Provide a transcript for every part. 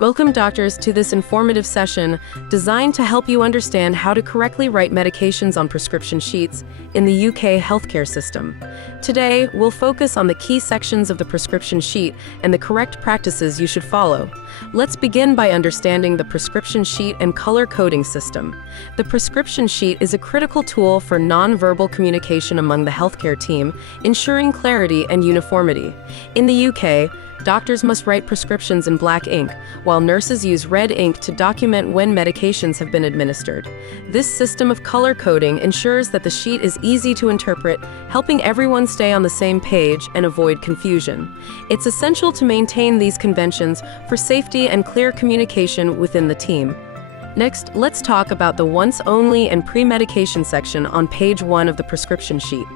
Welcome, doctors, to this informative session designed to help you understand how to correctly write medications on prescription sheets in the UK healthcare system. Today, we'll focus on the key sections of the prescription sheet and the correct practices you should follow. Let's begin by understanding the prescription sheet and color coding system. The prescription sheet is a critical tool for non-verbal communication among the healthcare team, ensuring clarity and uniformity. In the UK, doctors must write prescriptions in black ink, while nurses use red ink to document when medications have been administered. This system of color coding ensures that the sheet is easy to interpret, helping everyone stay on the same page and avoid confusion. It's essential to maintain these conventions for safety and clear communication within the team. Next, let's talk about the once-only and pre-medication section on page 1 of the prescription sheet.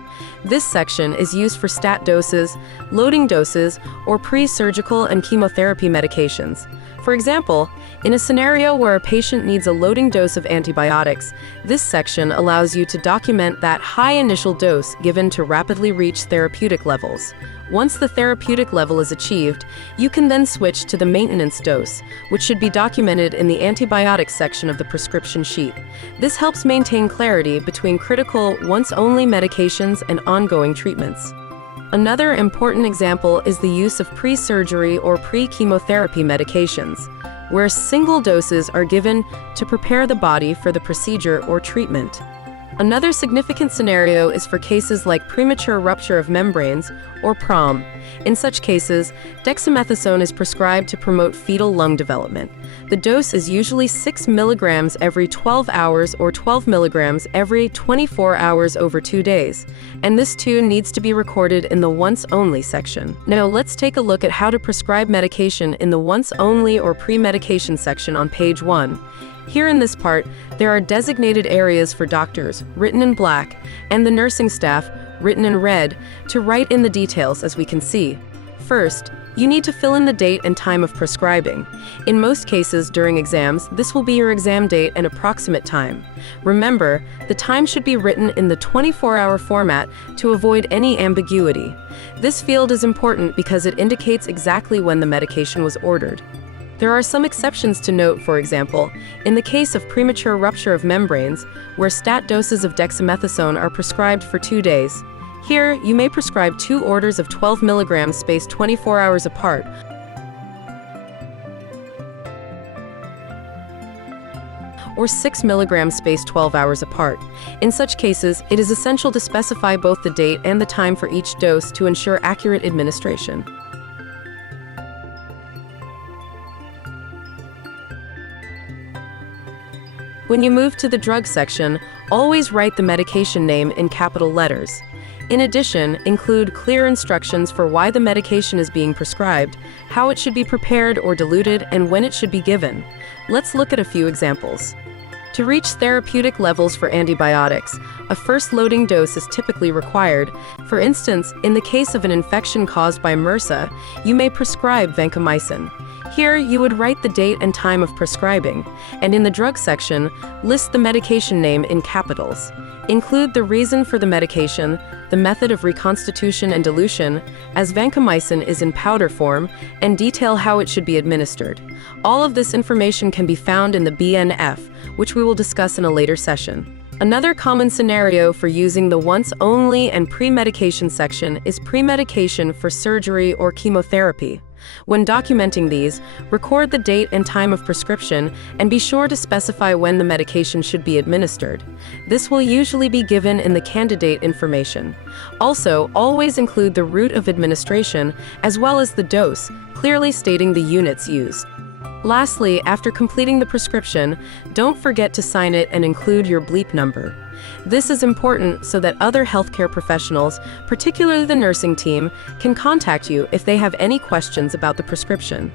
This section is used for stat doses, loading doses, or pre-surgical and chemotherapy medications. For example, in a scenario where a patient needs a loading dose of antibiotics, this section allows you to document that high initial dose given to rapidly reach therapeutic levels. Once the therapeutic level is achieved, you can then switch to the maintenance dose, which should be documented in the antibiotics section of the prescription sheet. This helps maintain clarity between critical once-only medications and ongoing treatments. Another important example is the use of pre-surgery or pre-chemotherapy medications, where single doses are given to prepare the body for the procedure or treatment. Another significant scenario is for cases like premature rupture of membranes, or PROM. In such cases, dexamethasone is prescribed to promote fetal lung development. The dose is usually 6 milligrams every 12 hours or 12 milligrams every 24 hours over 2 days, and this too needs to be recorded in the once-only section. Now let's take a look at how to prescribe medication in the once-only or pre-medication section on page 1. Here in this part, there are designated areas for doctors, written in black, and the nursing staff, written in red, to write in the details as we can see. First, you need to fill in the date and time of prescribing. In most cases during exams, this will be your exam date and approximate time. Remember, the time should be written in the 24-hour format to avoid any ambiguity. This field is important because it indicates exactly when the medication was ordered. There are some exceptions to note. For example, in the case of premature rupture of membranes, where stat doses of dexamethasone are prescribed for 2 days. Here, you may prescribe 2 orders of 12 milligrams spaced 24 hours apart, or 6 milligrams spaced 12 hours apart. In such cases, it is essential to specify both the date and the time for each dose to ensure accurate administration. When you move to the drug section, always write the medication name in capital letters. In addition, include clear instructions for why the medication is being prescribed, how it should be prepared or diluted, and when it should be given. Let's look at a few examples. To reach therapeutic levels for antibiotics, a first loading dose is typically required. For instance, in the case of an infection caused by MRSA, you may prescribe vancomycin. Here, you would write the date and time of prescribing, and in the drug section, list the medication name in capitals. Include the reason for the medication, the method of reconstitution and dilution, as vancomycin is in powder form, and detail how it should be administered. All of this information can be found in the BNF, which we will discuss in a later session. Another common scenario for using the once-only and pre-medication section is pre-medication for surgery or chemotherapy. When documenting these, record the date and time of prescription and be sure to specify when the medication should be administered. This will usually be given in the candidate information. Also, always include the route of administration as well as the dose, clearly stating the units used. Lastly, after completing the prescription, don't forget to sign it and include your bleep number. This is important so that other healthcare professionals, particularly the nursing team, can contact you if they have any questions about the prescription.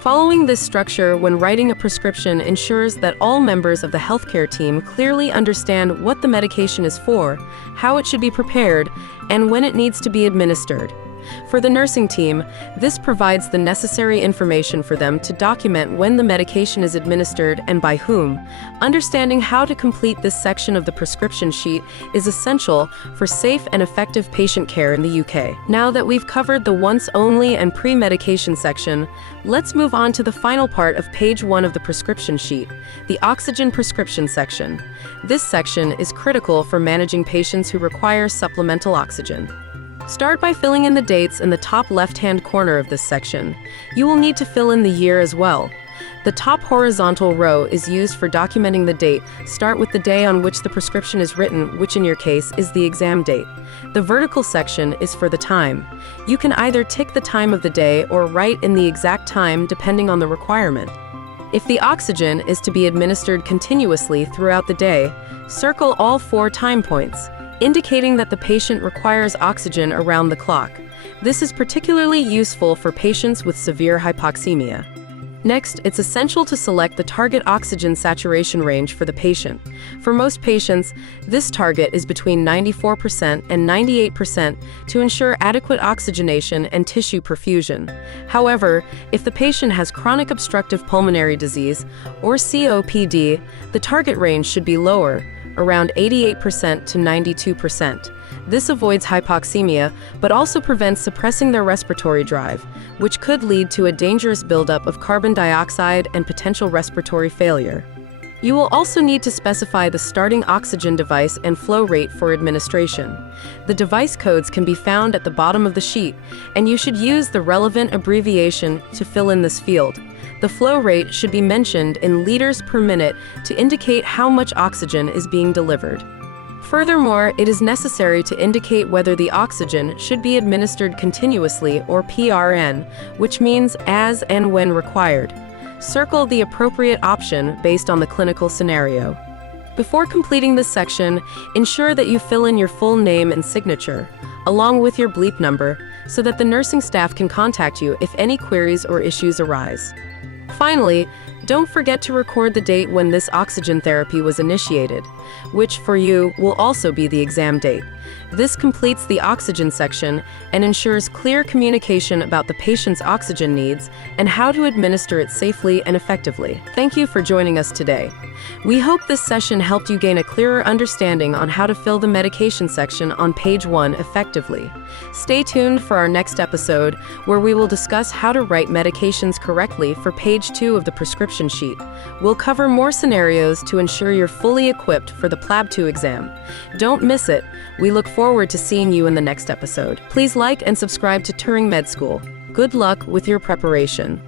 Following this structure when writing a prescription ensures that all members of the healthcare team clearly understand what the medication is for, how it should be prepared, and when it needs to be administered. For the nursing team, this provides the necessary information for them to document when the medication is administered and by whom. Understanding how to complete this section of the prescription sheet is essential for safe and effective patient care in the UK. Now that we've covered the once only and pre-medication section, let's move on to the final part of page 1 of the prescription sheet, the oxygen prescription section. This section is critical for managing patients who require supplemental oxygen. Start by filling in the dates in the top left-hand corner of this section. You will need to fill in the year as well. The top horizontal row is used for documenting the date. Start with the day on which the prescription is written, which in your case is the exam date. The vertical section is for the time. You can either tick the time of the day or write in the exact time depending on the requirement. If the oxygen is to be administered continuously throughout the day, circle all 4 time points, indicating that the patient requires oxygen around the clock. This is particularly useful for patients with severe hypoxemia. Next, it's essential to select the target oxygen saturation range for the patient. For most patients, this target is between 94% and 98% to ensure adequate oxygenation and tissue perfusion. However, if the patient has chronic obstructive pulmonary disease, or COPD, the target range should be lower, around 88% to 92%. This avoids hypoxemia, but also prevents suppressing their respiratory drive, which could lead to a dangerous buildup of carbon dioxide and potential respiratory failure. You will also need to specify the starting oxygen device and flow rate for administration. The device codes can be found at the bottom of the sheet, and you should use the relevant abbreviation to fill in this field. The flow rate should be mentioned in liters per minute to indicate how much oxygen is being delivered. Furthermore, it is necessary to indicate whether the oxygen should be administered continuously or PRN, which means as and when required. Circle the appropriate option based on the clinical scenario. Before completing this section, ensure that you fill in your full name and signature, along with your bleep number, so that the nursing staff can contact you if any queries or issues arise. Finally, don't forget to record the date when this oxygen therapy was initiated, which for you will also be the exam date. This completes the oxygen section and ensures clear communication about the patient's oxygen needs and how to administer it safely and effectively. Thank you for joining us today. We hope this session helped you gain a clearer understanding on how to fill the medication section on page 1 effectively. Stay tuned for our next episode, where we will discuss how to write medications correctly for page 2 of the prescription sheet. We'll cover more scenarios to ensure you're fully equipped for the PLAB 2 exam. Don't miss it. We look forward to seeing you in the next episode. Please like and subscribe to TuringMedSchool. Good luck with your preparation.